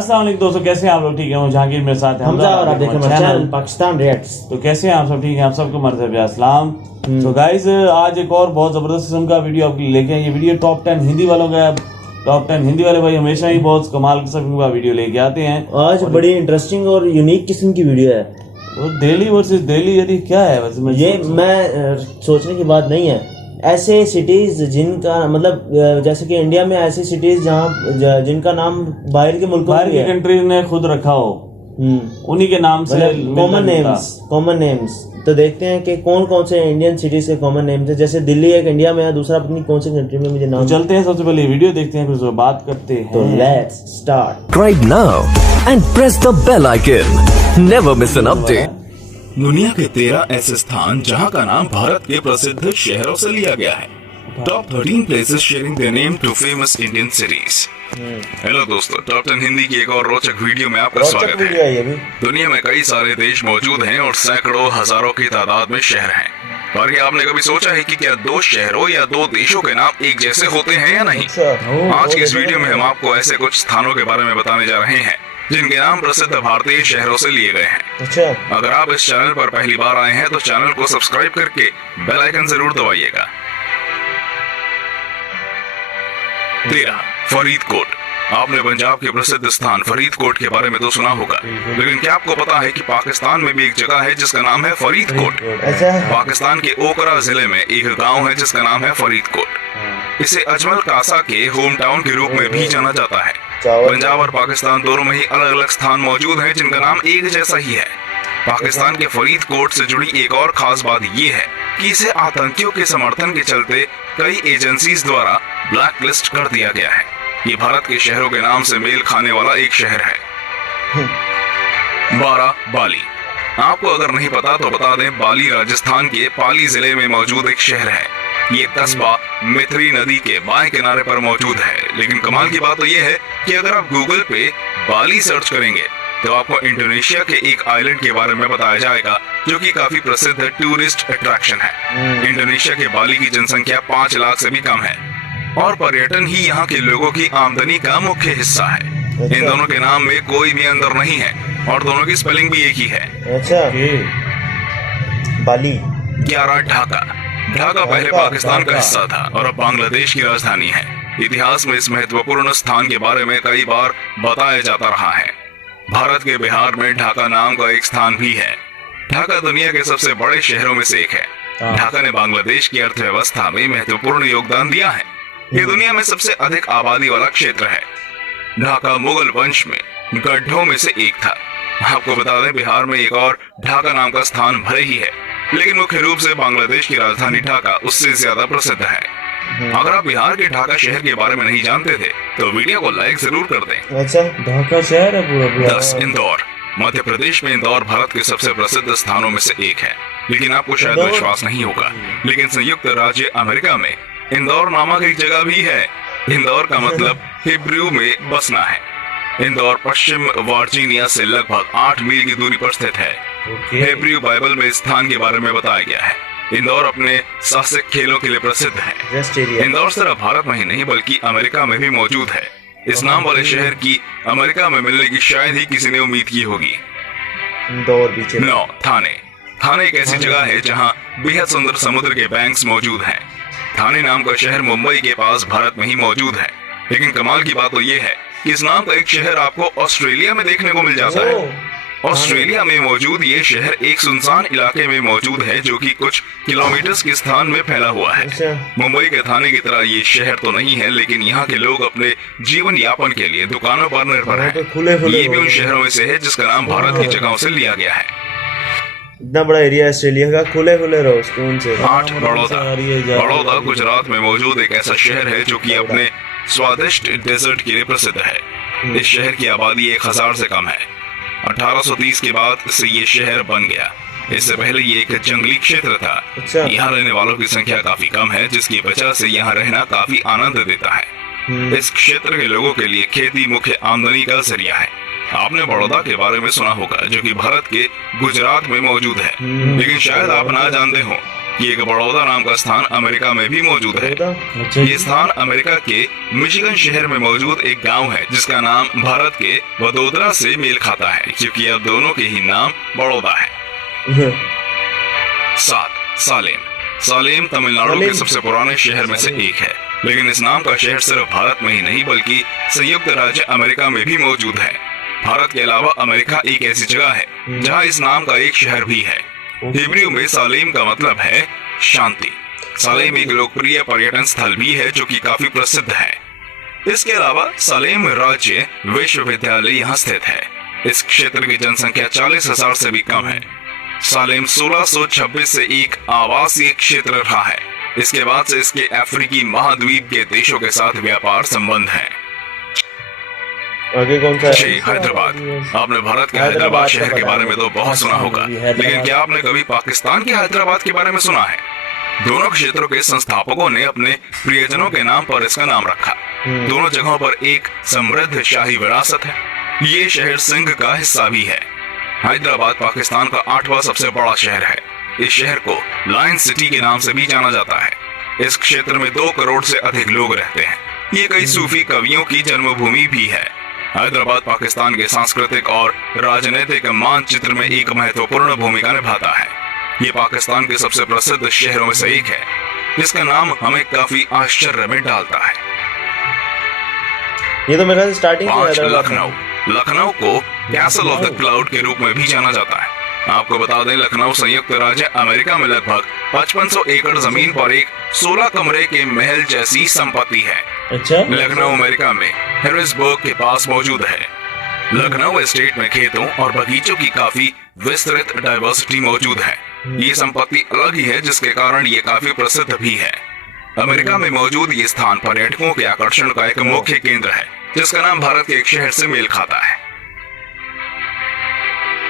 अस्सलाम वालेकुम दोस्तों, कैसे हैं आप लोग? ठीक है, मैं जहांगीर मेरे साथ है हमजा और आप देखें हमारा चैनल पाकिस्तान रिएक्ट्स। तो कैसे हैं आप सब? ठीक है, आप सबको मरहबा अस्सलाम। तो गाइस, आज एक और बहुत जबरदस्त किस्म का वीडियो आपके लिए लेके आए। ये वीडियो टॉप 10 हिंदी वालों का है। टॉप 10 हिंदी वाले भाई हमेशा ही बहुत कमाल किस्म का वीडियो लेके आते हैं। आज बड़ी इंटरेस्टिंग और यूनिक किस्म की वीडियो है। और दिल्ली वर्सेस दिल्ली, यदि क्या है वैसे ये मैं सोचने की बात नहीं है। ऐसे सिटीज जिनका मतलब जैसे कि इंडिया में ऐसी सिटीज जहाँ जिनका नाम बाहर के मुल्कों बाहर में की है, कंट्रीज ने खुद रखा हो, उन्हीं के नाम से कॉमन नेम्स। तो देखते हैं कि कौन कौन से इंडियन सिटीज के कॉमन नेम्स है। जैसे दिल्ली एक इंडिया में है, दूसरा अपनी कौन सी कंट्री में मुझे नाम। तो चलते हैं, सबसे पहले वीडियो देखते हैं, फिर उसके बाद बात करते हैं। तो let's start. Subscribe now and press the bell icon. Never miss an update. दुनिया के 13 ऐसे स्थान जहां का नाम भारत के प्रसिद्ध शहरों से लिया गया है। Top 13 places sharing their name to famous Indian cities. Hello दोस्तों, टॉप 10 हिंदी की एक और रोचक वीडियो में आपका स्वागत है। दुनिया में कई सारे देश मौजूद हैं और सैकड़ों हजारों की तादाद में शहर हैं। पर क्या आपने कभी सोचा है कि क्या दो शहरों या दो देशों के नाम एक जैसे होते हैं या नहीं? आज की इस वीडियो में हम आपको ऐसे कुछ स्थानों के बारे में बताने जा रहे हैं जिनके नाम प्रसिद्ध भारतीय शहरों से लिए गए हैं। अगर आप इस चैनल पर पहली बार आए हैं तो चैनल को सब्सक्राइब करके बेल आइकन जरूर दबाइएगा। 13 फरीदकोट। आपने पंजाब के प्रसिद्ध स्थान फरीदकोट के बारे में तो सुना होगा, लेकिन क्या आपको पता है कि पाकिस्तान में भी एक जगह है जिसका नाम है फरीदकोट? पाकिस्तान के ओकरा जिले में एक गांव है जिसका नाम है फरीदकोट। इसे अजमल कासा के होम टाउन के रूप में भी जाना जाता है। पंजाब और पाकिस्तान दोनों में ही अलग अलग स्थान मौजूद हैं जिनका नाम एक जैसा ही है। पाकिस्तान के फरीदकोट से जुड़ी एक और खास बात ये है कि इसे आतंकियों के समर्थन के चलते कई एजेंसीज द्वारा ब्लैक लिस्ट कर दिया गया है। ये भारत के शहरों के नाम से मेल खाने वाला एक शहर है। 12 बाली। आपको अगर नहीं पता तो बता दें, बाली राजस्थान के पाली जिले में मौजूद एक शहर है। ये कस्बा मिथरी नदी के बाएं किनारे पर मौजूद है। लेकिन कमाल की बात तो ये है कि अगर आप गूगल पे बाली सर्च करेंगे तो आपको इंडोनेशिया के एक आइलैंड के बारे में बताया जाएगा जो कि काफी प्रसिद्ध टूरिस्ट अट्रैक्शन है। इंडोनेशिया के बाली की जनसंख्या 5 लाख से भी कम है और पर्यटन ही यहाँ के लोगों की आमदनी का मुख्य हिस्सा है। इन दोनों के नाम में कोई भी अंतर नहीं है और दोनों की स्पेलिंग भी एक ही है। बाली। 11 ढाका। ढाका पहले पाकिस्तान का हिस्सा था और अब बांग्लादेश की राजधानी है। इतिहास में इस महत्वपूर्ण स्थान के बारे में कई बार बताया जाता रहा है। भारत के बिहार में ढाका नाम का एक स्थान भी है। ढाका दुनिया के सबसे बड़े शहरों में से एक है। ढाका ने बांग्लादेश की अर्थव्यवस्था में महत्वपूर्ण योगदान दिया है। ये दुनिया में सबसे अधिक आबादी वाला क्षेत्र है। ढाका मुगल वंश में गढ़ों में से एक था। आपको बता दें, बिहार में एक और ढाका नाम का स्थान भले ही है, लेकिन मुख्य रूप से बांग्लादेश की राजधानी ढाका उससे ज्यादा प्रसिद्ध है। अगर आप बिहार के ढाका शहर के बारे में नहीं जानते थे तो वीडियो को लाइक जरूर कर दें। अच्छा, ढाका शहर है पूरा। 10 इंदौर। मध्य प्रदेश में इंदौर भारत के सबसे प्रसिद्ध स्थानों में से एक है, लेकिन आपको शायद विश्वास नहीं होगा, लेकिन संयुक्त राज्य अमेरिका में इंदौर नामक एक जगह भी है। इंदौर का मतलब हिब्रू में बसना है। इंदौर पश्चिम वर्जीनिया से लगभग 8 मील की दूरी पर स्थित है। हिब्रू बाइबल में इस स्थान के बारे में बताया गया है। इंदौर अपने साहसिक खेलों के लिए प्रसिद्ध है। इंदौर सिर्फ भारत में ही नहीं बल्कि अमेरिका में भी मौजूद है। इस नाम वाले शहर की अमेरिका में मिलने की शायद ही किसी ने उम्मीद की होगी। 9 थाने। थाने एक ऐसी जगह है जहाँ बेहद सुंदर समुद्र के बैंक्स मौजूद हैं। थाने नाम का शहर मुंबई के पास भारत में ही मौजूद है। लेकिन कमाल की बात तो ये है कि इस नाम का एक शहर आपको ऑस्ट्रेलिया में देखने को मिल जाता है। ऑस्ट्रेलिया में मौजूद ये शहर एक सुनसान इलाके में मौजूद है जो कि कुछ किलोमीटर के स्थान में फैला हुआ है। मुंबई के थाने की तरह ये शहर तो नहीं है, लेकिन यहाँ के लोग अपने जीवन यापन के लिए दुकानों पर निर्भर हैं। ये भी उन शहरों में से है जिसका नाम भारत की जगहों से लिया गया है। इतना बड़ा एरिया ऑस्ट्रेलिया का, खुले रहो सुकून से। 8 बड़ौदा। बड़ौदा गुजरात में मौजूद एक ऐसा शहर है जो कि अपने स्वादिष्ट डेजर्ट के लिए प्रसिद्ध है। इस शहर की आबादी 1000 से कम है। 1830 के बाद से ये शहर बन गया। इससे पहले ये एक जंगली क्षेत्र था। यहाँ रहने वालों की संख्या काफी कम है, जिसकी वजह से यहाँ रहना काफी आनंद देता है। इस क्षेत्र के लोगों के लिए खेती मुख्य आमदनी का जरिया है। आपने बड़ौदा के बारे में सुना होगा जो कि भारत के गुजरात में मौजूद है, लेकिन शायद आप ना जानते हो कि एक बड़ौदा नाम का स्थान अमेरिका में भी मौजूद है। अच्छा ये स्थान अमेरिका के मिशिगन शहर में मौजूद एक गांव है जिसका नाम भारत के वडोदरा से मेल खाता है, क्योंकि अब दोनों के ही नाम बड़ौदा है। 7. सालेम। सालेम तमिलनाडु के सबसे पुराने शहर में से एक है, लेकिन इस नाम का शहर सिर्फ भारत में ही नहीं बल्कि संयुक्त राज्य अमेरिका में भी मौजूद है। भारत के अलावा अमेरिका एक ऐसी जगह है जहां इस नाम का एक शहर भी है। हिब्रू में सालेम का मतलब है शांति। सालेम एक लोकप्रिय पर्यटन स्थल भी है जो कि काफी प्रसिद्ध है। इसके अलावा सालेम राज्य विश्वविद्यालय यहाँ स्थित है। इस क्षेत्र की जनसंख्या 40,000 से भी कम है। सालेम 1626 से एक आवासीय क्षेत्र रहा है। इसके बाद से इसके अफ्रीकी महाद्वीप के देशों के साथ व्यापार संबंध है। आगे कौन सा है? 6. हैदराबाद। आपने भारत के हैदराबाद शहर के बारे में तो बहुत सुना होगा, लेकिन क्या आपने कभी पाकिस्तान के हैदराबाद के बारे में सुना है? दोनों क्षेत्रों के संस्थापकों ने अपने प्रियजनों के नाम पर इसका नाम रखा। दोनों जगहों पर एक समृद्ध शाही विरासत है। ये शहर सिंध का हिस्सा भी है। हैदराबाद पाकिस्तान का 8वां सबसे बड़ा शहर है। इस शहर को लायन सिटी के नाम से भी जाना जाता है। इस क्षेत्र में 2 करोड़ से अधिक लोग रहते हैं। ये कई सूफी कवियों की जन्मभूमि भी है। हैदराबाद पाकिस्तान के सांस्कृतिक और राजनीतिक मानचित्र में एक महत्वपूर्ण भूमिका निभाता है। ये पाकिस्तान के सबसे प्रसिद्ध शहरों में से एक है, जिसका नाम हमें काफी आश्चर्य में डालता है। ये तो मेरे ख्याल से स्टार्टिंग 5. लखनऊ। लखनऊ को कैसल ऑफ द क्लाउड के रूप में भी जाना जाता है। आपको बता दें, लखनऊ संयुक्त राज्य अमेरिका में लगभग 5500 एकड़ जमीन पर एक 16 कमरे के महल जैसी संपत्ति है। अच्छा, लखनऊ अमेरिका में हैरिसबर्ग के पास मौजूद है। लखनऊ एस्टेट में खेतों और बगीचों की काफी विस्तृत डाइवर्सिटी मौजूद है। ये संपत्ति अलग ही है, जिसके कारण ये काफी प्रसिद्ध भी है। अमेरिका में मौजूद ये स्थान पर्यटकों के आकर्षण का एक मुख्य केंद्र है, जिसका नाम भारत के एक शहर से मेल खाता है।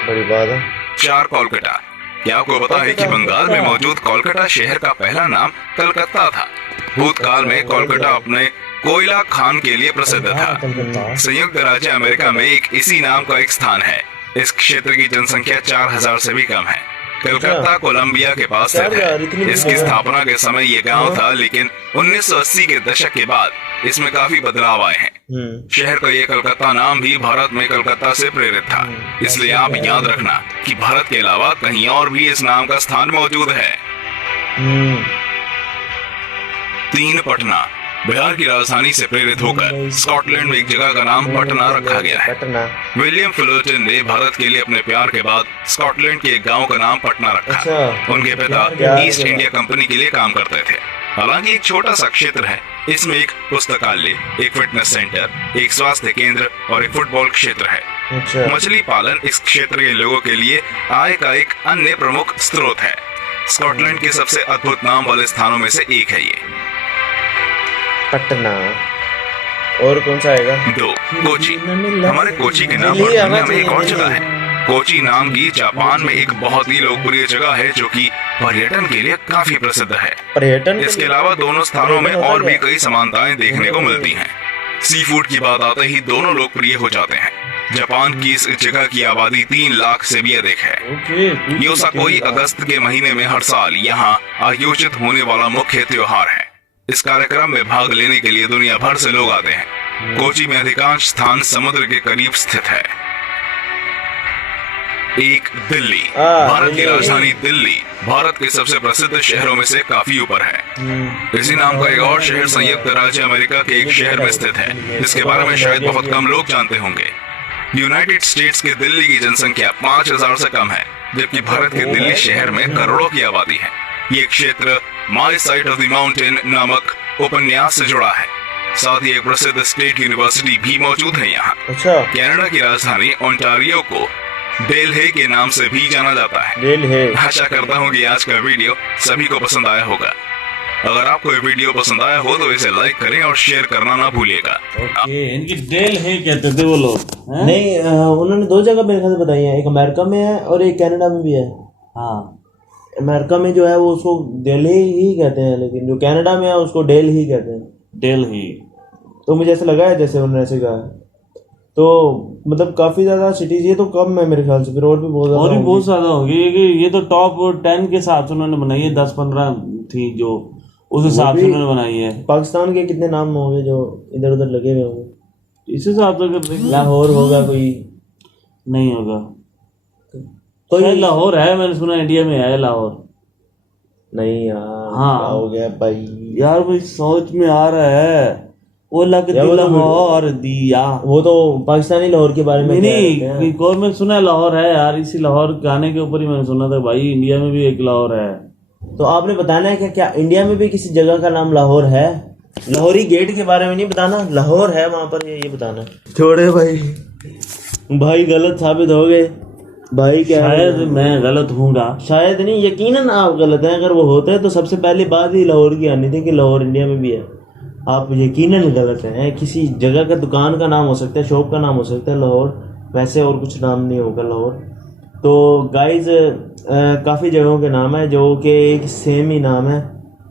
बड़ी बात है। 4. कोलकाता। क्या आपको पता है कि बंगाल में मौजूद कोलकाता शहर का पहला नाम कलकत्ता था? भूतकाल में कोलकाता अपने कोयला खान के लिए प्रसिद्ध था। संयुक्त राज्य अमेरिका में एक इसी नाम का एक स्थान है। इस क्षेत्र की जनसंख्या 4000 से भी कम है। कलकत्ता कोलंबिया के पास स्थित है। इसकी स्थापना के समय ये गांव था, लेकिन 1980 के दशक के बाद इसमें काफी बदलाव आए हैं। शहर का ये कलकत्ता नाम भी भारत में कलकत्ता से प्रेरित था। इसलिए आप याद रखना कि भारत के अलावा कहीं और भी इस नाम का स्थान मौजूद है। 3. पटना। बिहार की राजधानी से प्रेरित होकर स्कॉटलैंड में एक जगह का नाम पटना रखा गया है। विलियम फुलरटन ने भारत के लिए अपने प्यार के बाद स्कॉटलैंड के एक गांव का नाम पटना रखा। उनके पिता ईस्ट इंडिया कंपनी के लिए काम करते थे। हालांकि एक छोटा सा क्षेत्र है। इसमें एक पुस्तकालय, एक फिटनेस सेंटर, एक स्वास्थ्य केंद्र और एक फुटबॉल क्षेत्र है। मछली पालन इस क्षेत्र के लोगों के लिए आय का एक अन्य प्रमुख स्रोत है। स्कॉटलैंड के सबसे अद्भुत नाम वाले स्थानों में से एक है ये। पटना। और कौन सा आएगा? 2. कोची। हमारे कोची के नाम पर दुनिया में एक और जगह है। कोची नाम की जापान में एक बहुत ही लोकप्रिय जगह है जो कि पर्यटन के लिए काफी प्रसिद्ध है। पर्यटन इसके अलावा दोनों स्थानों में और भी कई समानताएं देखने को मिलती हैं। सी फूड की बात आते ही दोनों लोकप्रिय हो जाते हैं। जापान की इस जगह की आबादी 3 लाख से भी अधिक है। योसाकोई अगस्त के महीने में हर साल यहाँ आयोजित होने वाला मुख्य त्योहार है। इस कार्यक्रम में भाग लेने के लिए दुनिया भर से लोग आते हैं। कोची में अधिकांश स्थान समुद्र के करीब स्थित है। 1. दिल्ली। भारत की राजधानी दिल्ली भारत के सबसे प्रसिद्ध शहरों में से काफी ऊपर है। इसी नाम का एक और शहर संयुक्त राज्य अमेरिका के एक शहर में स्थित है, जिसके बारे में शायद बहुत कम लोग जानते होंगे। यूनाइटेड स्टेट्स के दिल्ली की जनसंख्या 5000 से कम है, जबकि भारत के दिल्ली शहर में करोड़ों की आबादी है। ये क्षेत्र my side of the mountain नामक उपन्यास से जुड़ा है। साथ ही एक प्रसिद्ध स्टेट यूनिवर्सिटी भी मौजूद है यहाँ। कनाडा की राजधानी ओंटारियो को डेलहे के नाम से भी जाना जाता है। आशा करता हूँ कि आज का वीडियो सभी को पसंद आया होगा। अगर आपको ये वीडियो पसंद आया हो तो इसे लाइक करें और शेयर करना ना भूलिएगा। इनकी डेलहे कहते थे वो लोग। नहीं, उन्होंने 2 जगह मेरे ख्याल से बताई है, एक अमेरिका में है और एक कनाडा में भी है। हाँ, अमेरिका में जो है वो उसको दिल्ली ही कहते हैं, लेकिन जो कनाडा में है उसको डेल ही कहते हैं। डेलही। तो मुझे ऐसा लगा है जैसे उन्होंने ऐसे कहा। तो मतलब काफी ज्यादा सिटीज, ये तो कम है मेरे ख्याल से, फिर और भी बहुत ज्यादा और भी होंगी। बहुत ज्यादा होगी ये तो टॉप 10 के हिसाब से उन्होंने बनाई है, 10-15 थी जो उस हिसाब से उन्होंने बनाई है। पाकिस्तान के कितने नाम होंगे जो इधर उधर लगे हुए होंगे? इस हिसाब से अगर देखें, लाहौर होगा कोई, नहीं होगा। कोई शायद लाहौर है, मैंने सुना इंडिया में है लाहौर। नहीं यार, हाँ। क्या हो गया भाई? यार भाई सोच में आ रहा है, वो लग यार वो तो लाहौर दिया। वो तो पाकिस्तानी लाहौर के बारे में नहीं कह रहे थे। नहीं, एक और मैंने सुना है लाहौर है यार, इसी लाहौर गाने के ऊपर ही मैंने सुना था भाई, इंडिया में भी एक लाहौर है। तो आपने बताना है क्या इंडिया में भी किसी जगह का नाम लाहौर है? लाहौरी गेट के बारे में नहीं बताना, लाहौर है वहां पर, ये बताना। छोड़े भाई गलत साबित हो गए भाई। क्या शायद मैं गलत हूँगा। शायद नहीं, यकीनन आप गलत हैं। अगर वो होते हैं तो सबसे पहली बात ही लाहौर की आनी थी कि लाहौर इंडिया में भी है। आप यकीनन गलत हैं। किसी जगह का, दुकान का नाम हो सकता है, शॉप का नाम हो सकता है लाहौर, वैसे और कुछ नाम नहीं होगा लाहौर। तो गाइज काफ़ी जगहों के नाम है जो कि एक सेम ही नाम है।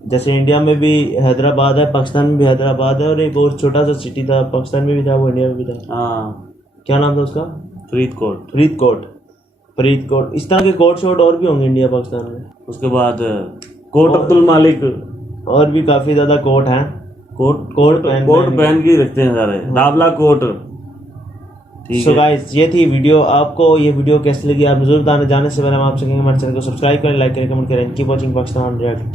जैसे इंडिया में भी हैदराबाद है, पाकिस्तान में भी हैदराबाद है, और एक और छोटा सा सिटी था पाकिस्तान में भी था, वो इंडिया में भी था। हाँ, क्या नाम था उसका? फरीदकोट। फरीदकोट। इस तरह के कोट शॉट और भी होंगे इंडिया पाकिस्तान में। उसके बाद कोट अब्दुल मालिक, और भी काफ़ी ज़्यादा कोट हैं। कोट पहन के ही रखते हैं सारे, दाबला कोट। ठीक सो है गाइस, ये थी वीडियो। आपको ये वीडियो कैसी लगी आप जरूर बताना। जाने से पहले हम आपसे कहेंगे हमारे चैनल को सब्सक्राइब करें, लाइक करें, कमेंट करें। Keep watching Pakistan react.